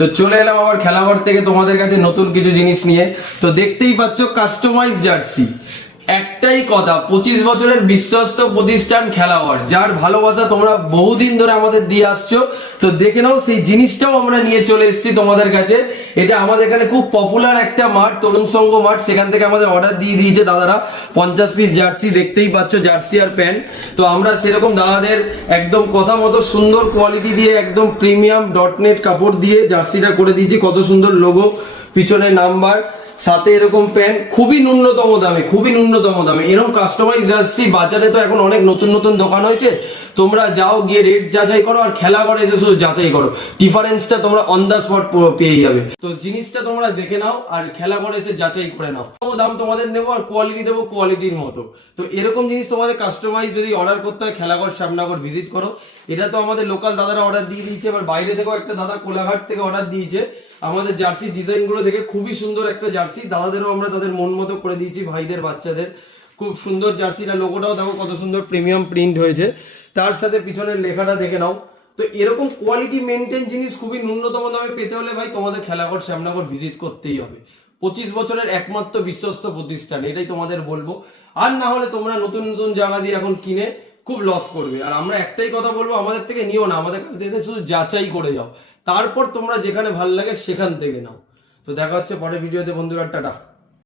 তো চলে এলাম আবার খেলাঘর থেকে তোমাদের কাছে নতুন কিছু জিনিস নিয়ে। তো দেখতেই পাচ্ছ কাস্টমাইজ জার্সি। একটাই কথা, 25 বছরের বিশ্বস্ত প্রতিষ্ঠান খেলাঘর, যার ভালোবাসা তোমরা বহুদিন ধরে আমাদের দিয়ে আসছো। তো দেখে নাও, সেই জিনিসটাও আমরা নিয়ে চলে এসেছি তোমাদের কাছে। এটা আমাদের এখানে খুব পপুলার একটা মাঠ, তরুণ সংঘ মাঠ, সেখান থেকে আমাদের অর্ডার দিয়ে দিয়েছে দাদারা 50 পিস জার্সি। দেখতেই পাচ্ছ জার্সি আর প্যান্ট। তো আমরা সেরকম দাদাদের একদম কথা মতো সুন্দর কোয়ালিটি দিয়ে একদম প্রিমিয়াম ডটনেট কাপড় দিয়ে জার্সিটা করে দিয়েছি। কত সুন্দর লোগো, পিছনে নাম্বার, সাথে এরকম প্যান্ট, খুবই ন্যূনতম দামে, খুবই ন্যূনতম দামে। এরকম কাস্টমাইজ জার্সি বাজারে তো এখন অনেক নতুন নতুন দোকান হয়েছে, তোমরা যাও গিয়ে রেট যাচাই করো, আর খেলা করে এসে শুধু যাচাই করো, ডিফারেন্সটা তোমরা অন দা স্পট পেয়ে যাবে। তো জিনিসটা তোমরা দেখে নাও আর খেলা করে এসে যাচাই করে নাও। দাম তোমাদের নেবো আর কোয়ালিটি দেবো কোয়ালিটির মতো। তো এরকম জিনিস তোমাদের কাস্টমাইজ যদি অর্ডার করতে হয়, খেলাঘর শ্যামনগর ভিজিট করো। এটা তো আমাদের লোকাল দাদারা অর্ডার দিয়ে দিয়েছে, এবার বাইরে থেকেও একটা দাদা কোলাঘাট থেকে অর্ডার দিয়েছে। আমাদের জার্সি ডিজাইন গুলো দেখে খুবই সুন্দর একটা জার্সি, দাদাদেরও আমরা তাদের মন মতো করে দিয়েছি, ভাইদের বাচ্চাদের খুব সুন্দর জার্সিটা। লোগোটাও দেখো কত সুন্দর প্রিমিয়াম প্রিন্ট হয়েছে, তার সাথে পিছনের লেখাটা দেখে নাও। তো এরকম কোয়ালিটি মেনটেন জিনিস খুবই ন্যূনতম দামে পেতে হলে ভাই তোমাদের খেলাঘর শ্যামনগর ভিজিট করতেই হবে। 25 বছরের একমাত্র বিশ্বস্ত প্রতিষ্ঠান, এটাই তোমাদের বলবো। আর না হলে তোমরা নতুন নতুন জায়গা দিয়ে এখন কিনে খুব লস করবে। আর আমরা একটাই কথা বলবো, আমাদের থেকে নিও না, আমাদের কাছে এসে শুধু যাচাই করে যাও, তারপর তোমরা যেখানে ভালো লাগে সেখান থেকে নাও। তো দেখা হচ্ছে পরের ভিডিওতে বন্ধুরা, টাটা।